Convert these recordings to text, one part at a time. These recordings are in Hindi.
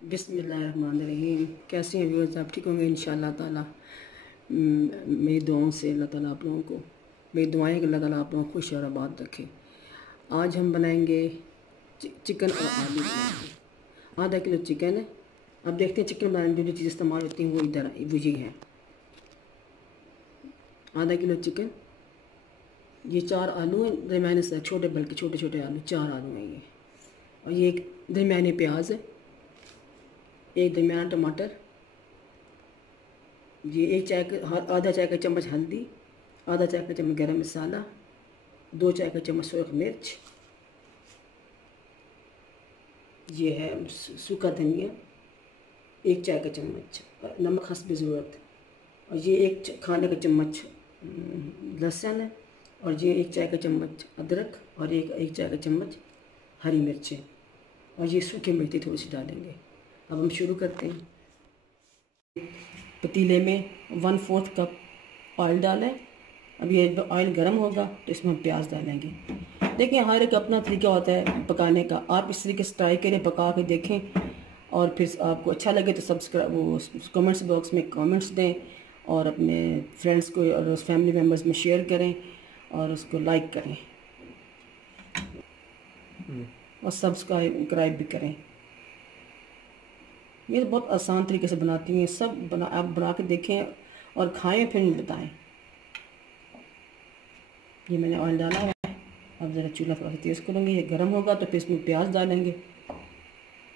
बिस्मिल्लाहिर्रहमानिर्रहीम। कैसे हैं व्यूअर्स? आप ठीक होंगे इंशाअल्लाह ताला। मेरी दुआओं से अल्लाह ताला आप लोगों को, मेरी दुआएं कि अल्लाह ताला आप लोगों को खुश और आबाद रखे। आज हम बनाएंगे चिकन और आलू बनाएंगे। आधा किलो चिकन है। अब देखते हैं चिकन बनाने में जो चीज़ इस्तेमाल होती हैं वो इधर वो ये है। आधा किलो चिकन, ये 4 आलू हैं दरमियाने से छोटे, बल्कि छोटे छोटे आलू 4 आलू हैं ये। और ये एक दरमियाने प्याज है, एक दरमियाना टमाटर, ये आधा चाय का चम्मच हल्दी, आधा चाय का चम्मच गरम मसाला, 2 चाय का चम्मच सुरख मिर्च, ये है सूखा धनिया 1 चाय का चम्मच, नमक हस्ब ज़रूरत, और ये 1 खाने का चम्मच लहसुन है, और ये 1 चाय का चम्मच अदरक, और एक चाय का चम्मच हरी मिर्च है, और ये सूखी मिर्ची थोड़ी सी डालेंगे। अब हम शुरू करते हैं। पतीले में 1/4 कप ऑयल डालें। अब ये ऑयल गर्म होगा तो इसमें हम प्याज डालेंगे। देखिए, हर एक अपना तरीका होता है पकाने का। आप इस तरीके से ट्राई करें, पका के देखें, और फिर आपको अच्छा लगे तो सब्सक्राइब कमेंट्स बॉक्स में कमेंट्स दें, और अपने फ्रेंड्स को और फैमिली मेम्बर्स में शेयर करें, और उसको लाइक करें और सब्सक्राइब भी करें। मैं तो बहुत आसान तरीके से बनाती हूँ। सब आप बना के देखें और खाएं, फिर नहीं बताएं। ये मैंने ऑयल डाला है। अब ज़रा चूल्हा थोड़ा सा तेज़ करूँगी। ये गर्म होगा तो फिर इसमें प्याज डालेंगे।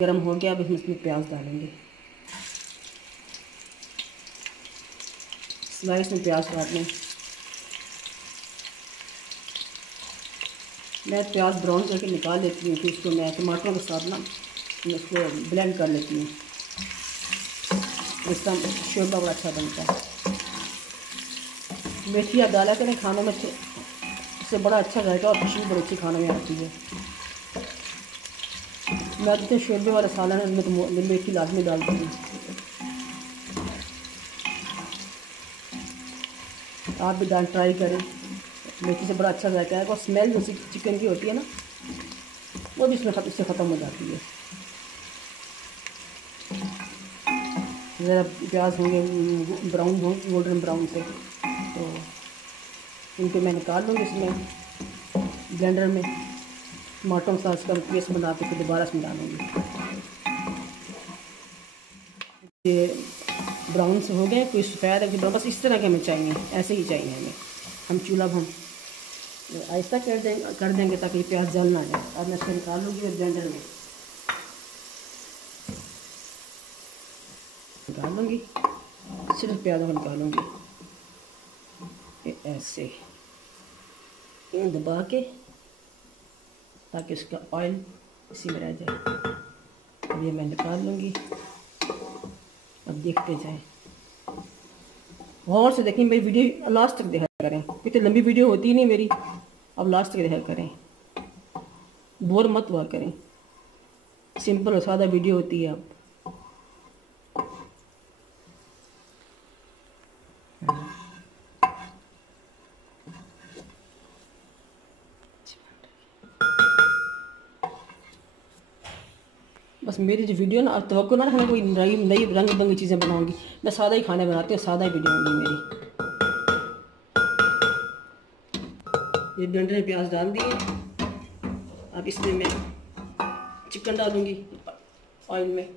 गर्म हो गया, अब इसमें प्याज डालेंगे। स्लाइस में प्याज काट लें। मैं प्याज ब्राउन करके निकाल लेती हूँ, फिर इसको मैं टमाटरों के साथ ना इसको ब्लेंड कर लेती हूँ। इसका शोरबा बड़ा अच्छा बनता है। मेथी आप डाला करें खानों में, इससे बड़ा अच्छा जाएगा और खुशबू बड़ी अच्छी खाने में आती है। मैं तो शोरबे वाला सालन है, उनमें तो मेथी लाजमी डालती हूँ। आप भी ट्राई करें, मेथी से बड़ा अच्छा जाएगा है। और स्मेल जो चिकन की होती है ना, वो भी इससे ख़त्म हो जाती है। ज़रा प्याज होंगे ब्राउन होंगे, गोल्डन ब्राउन से, तो इनको मैं निकाल लूँगी इसमें ब्लेंडर में। टमाटो सॉस का पेस्ट बना के फिर दोबारा इसमें डालूँगी। ये ब्राउन से हो गए, कोई सफ़ेद है कि बस इस तरह के हमें चाहिए, ऐसे ही चाहिए हमें। हम चूल्हा हम आहिस्ता कर देंगे ताकि प्याज जल ना जाए। अब मैं इसको निकाल लूँगी ब्लेंडर में निकाल लूँगी। सिर्फ प्याज़ों को निकालूँगी ऐसे दबा के, ताकि उसका ऑयल इसी में रह जाए। अब ये मैं निकाल लूँगी। अब देखते जाएं, गौर से देखें। मेरी वीडियो लास्ट तक देखा करें, इतनी लंबी वीडियो होती ही नहीं मेरी। अब लास्ट तक देखा करें, बोर मत हुआ करें। सिंपल और सादा वीडियो होती है। अब बस मेरी जो वीडियो ना, अब तवक्को ना रखना कोई नई रंग बिरंगी चीज़ें बनाऊंगी। मैं सादा ही खाने बनाती हूँ, सादा ही वीडियो होगी मेरी। ये ब्लेंडर में प्याज डाल दिए। अब इसमें मैं चिकन डालूंगी ऑयल में।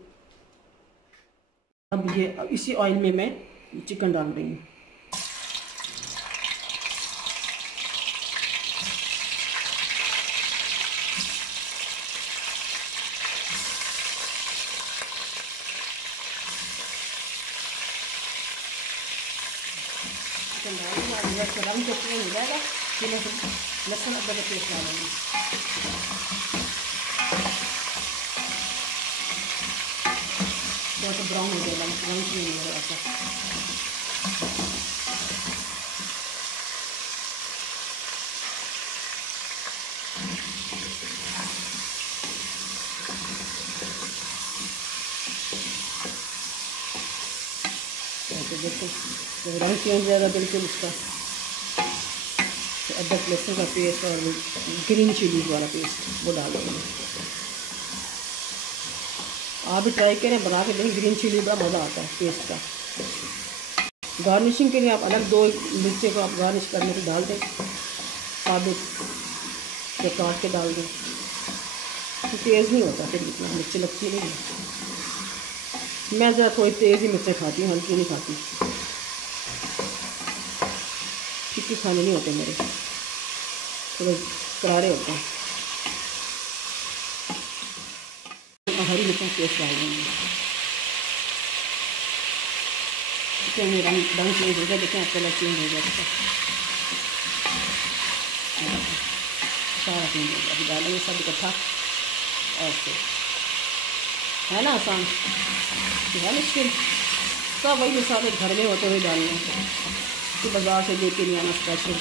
अब इसी ऑयल में मैं चिकन डाल रही हूँ। चिकन डालूंगा, रंग तो चेंज हो जाएगा। फिर मैं लहसुन अदरक का पेस्ट डालूंगी। थोड़ा सा ब्राउन हो जाएगा, रंग चेंज हो जाएगा। देखो तो रंग चेंज हो जाएगा बिल्कुल इसका। तो अदरक लहसुन का पेस्ट और ग्रीन चिली वाला पेस्ट वो डाल देंगे। आप भी ट्राई करें, बना के देखें। ग्रीन चिली बड़ा मज़ा आता है पेस्ट का। गार्निशिंग के लिए आप अलग 2 मिर्चे को आप गार्निश करने से डाल दें, साबुत या काट के डाल दें, तो तेज़ नहीं होता फिर, इतना मिर्ची लगती नहीं है। मैं ज़रा थोड़ी तेज़ ही मिर्चें खाती हूँ, हल्की नहीं खाती। फीकी खाने नहीं होते मेरे, थोड़े करारे होते हैं। तो हरी मिर्चों पेस्ट डाल देंगे। देखिए रंग चेंज हो गया, देखें कलर चेंज हो गया, सारा चेंज हो गया। अभी डालेंगे सब इकट्ठा, और फिर है ना आसान, है मुश्किल। सब वही मसाले घर में होते हुए डालने हैं, कि बाज़ार से लेके नहीं आना स्पेशल।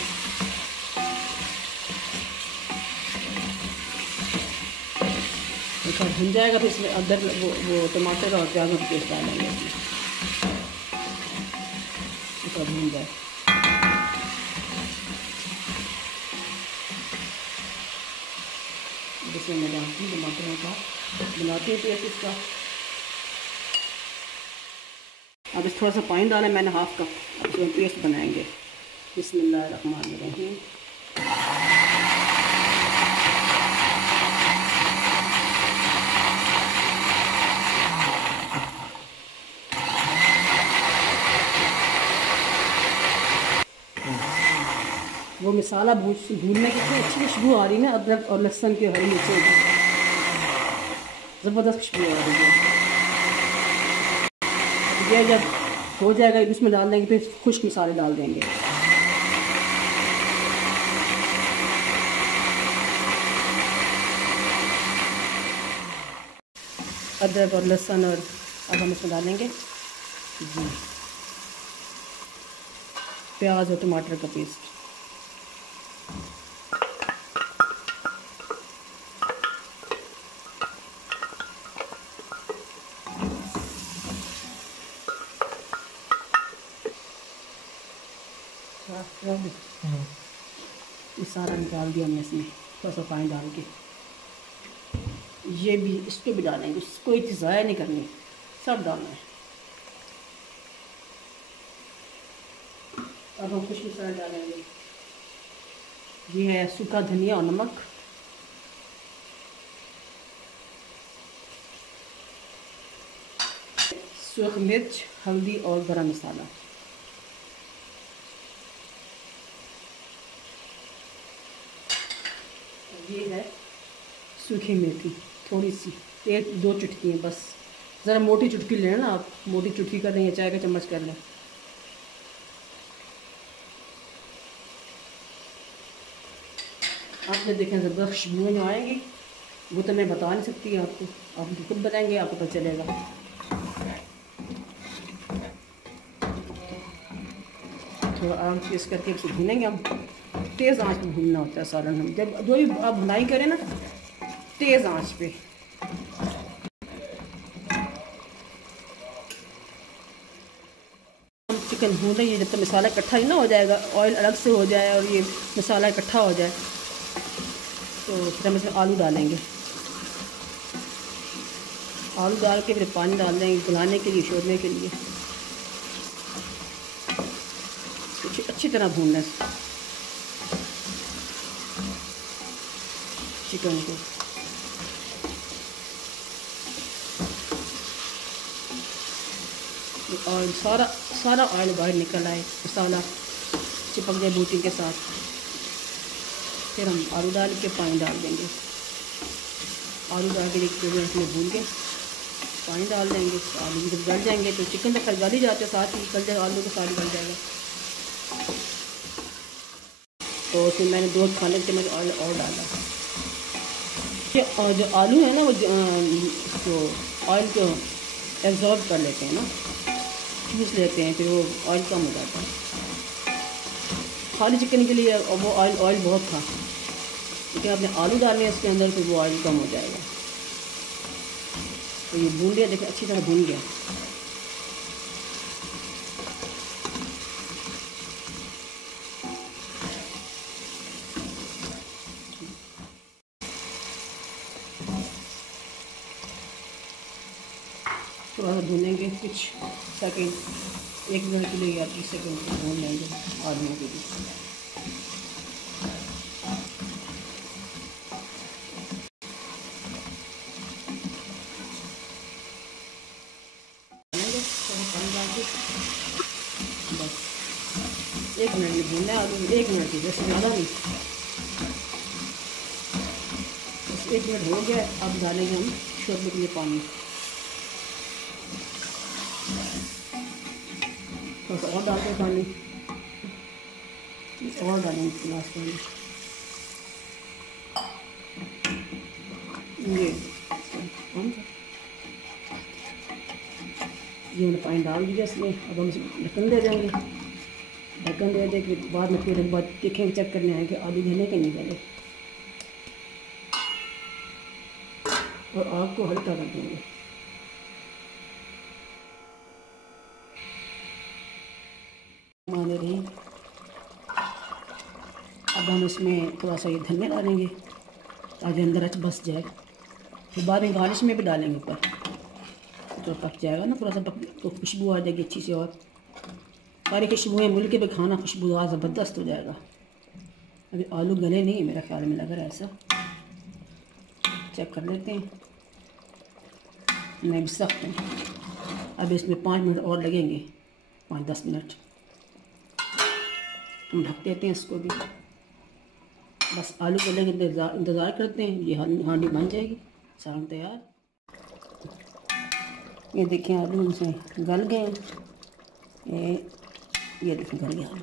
एक भुन जाएगा, फिर इसमें अदरक वो टमाटर और प्याज का पेस्ट डालेंगे इसमें, इसका भून जाए। जिसमें मैं डालती हूँ टमाटरों का, बनाती हूँ पेस्ट इसका। अब इस थोड़ा सा पानी डालें मैंने, हाफ कप, अब इसमें पेस्ट बनाएंगे। बिस्मिल्लाहिर्रहमानिर्रहीम। वो मसाला भूनने की इतनी अच्छी खुशबू आ रही है ना, अदरक और लहसुन की, हरी मिर्चों की ज़बरदस्त खुशबू आ रही है। ये जब हो जाएगा इसमें डाल देंगे, फिर खुश्क मसाले डाल देंगे। अदरक और लहसुन, और अब हम इसमें डालेंगे जी प्याज और टमाटर का पेस्ट। ये सारा निकाल दिया हमने इसमें, थोड़ा सा पानी डाल के। ये भी, इसको भी डालेंगे, इसको इतनी ज़ाया नहीं करनी, सब डालना है। अब हम कुछ मसाला डालेंगे। ये है सूखा धनिया और नमक, सूख मिर्च, हल्दी और गरम मसाला। ये है सूखी मेथी, थोड़ी सी, 1-2 चुटकी हैं बस। ज़रा मोटी चुटकी लेना ना आप, मोटी चुटकी कर रही हैं, चाय का चम्मच कर लें। आपने देखें ज़बरदस्त खुशबू जो आएंगी, वो तो मैं बता नहीं सकती आपको, आप खुद बनाएंगे आपको पता चलेगा। थोड़ा आम तेज करके उसे भूनेंगे हम, तेज़ आंच पे भूनना होता है सालन। हम जब जो भी आप भुनाई करें ना, तेज़ आंच पे। हम चिकन भून रही है, जब तक मसाला इकट्ठा ही ना हो जाएगा, ऑयल अलग से हो जाए और ये मसाला इकट्ठा हो जाए, तो फिर हम इसमें आलू डालेंगे। आलू डाल के फिर पानी डाल देंगे गलाने के लिए, शोरने के लिए। अच्छी तरह भूनना है चिकन को। ऑयल सारा ऑयल बाहर निकल आए, मसाला चिपक जाए बूटी के साथ। फिर हम आलू डाल के पानी डाल देंगे। आलू डाल के देखते हुए इसमें भून के पानी डाल देंगे। आलू जब गल जाएंगे तो चिकन तो गल ही जाते, साथ ही गल जाएगा, आलू के साथ गल जाएगा। तो उसमें मैंने 2 खाने के चम्मच ऑयल और डाला। और जो आलू है ना, वो जो ऑयल को एब्जॉर्ब कर लेते हैं ना, चूस लेते हैं, फिर वो ऑयल कम हो जाता है। खाली चिकन के लिए वो ऑयल बहुत था, लेकिन आपने आलू डालने हैं इसके अंदर, फिर वो ऑयल कम हो जाएगा। तो ये भून लिया, देखिए अच्छी तरह भून गया। थोड़ा सा भूनेंगे कुछ सेकंड, 1 मिनट के लिए या 30 सेकंड भून लेंगे आलू के भी। पानी डाल के बस 1 मिनट में भूनना है आलू, 1 मिनट की, जैसे ज़्यादा नहीं, बस 1 मिनट हो गया। अब डालेंगे हम शोरबे के लिए पानी, बस और डालते हैं पानी, और डालेंगे गिलास पानी। ये मैंने पानी डाल दिया इसमें। अब हम ढक्कन दे देंगे, ढक्कन दे दे के बाद में फिर एक बार देखेंगे, चेक करने आएंगे आलू गले के नहीं गले, और आग को हल्का कर देंगे। मान रही, अब हम इसमें थोड़ा सा ये धनिया डालेंगे ताकि अंदर अच्छ बस जाए, फिर बाद में गार्निश में भी डालेंगे ऊपर, तो पक जाएगा ना, थोड़ा सा पक तो खुशबू आ जाएगी अच्छी सी, और सारी खुशबुएँ मिल के भी खाना खुशबूदार ज़बरदस्त हो जाएगा। अभी आलू गले नहीं है मेरा ख्याल में, लग रहा है ऐसा, चेक कर लेते हैं, नहीं भी सख्त है। अब इसमें 5 मिनट और लगेंगे, 5-10 मिनट हम ढक देते हैं इसको भी। बस आलू गलने के इंतज़ार करते हैं, ये हांडी बन जाएगी, सालन तैयार। ये देखें आलू उनसे गल गए, ये देखें गल गया आलू।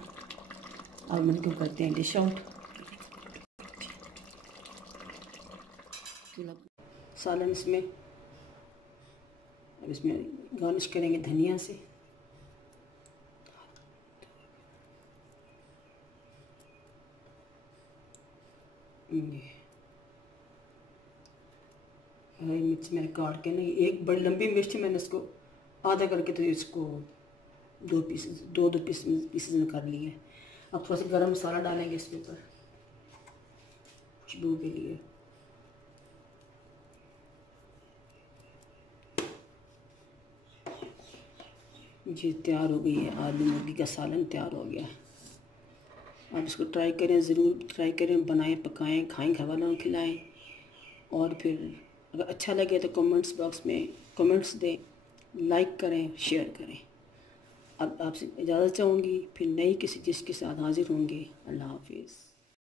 अब हम इनको करते हैं डिश आउट। सालन इसमें, अब इसमें गार्निश करेंगे धनिया से। हरी मिर्च मैंने काट के, नहीं एक बड़ी लंबी मिर्च थी, मैंने इसको आधा करके तो इसको 2 पीसेस में कर लिए। अब थोड़ा सा गरम मसाला डालेंगे इसके ऊपर खुशबू के लिए। जी तैयार हो गई है, आलू मुर्गी का सालन तैयार हो गया। आप इसको ट्राई करें, ज़रूर ट्राई करें, बनाएं, पकाएं, खाएं, घर वालों को खिलाएं, और फिर अगर अच्छा लगे तो कमेंट्स बॉक्स में कमेंट्स दें, लाइक करें, शेयर करें। अब आपसे इजाज़त चाहूँगी, फिर नई किसी चीज़ के साथ हाज़िर होंगे। अल्लाह हाफिज़।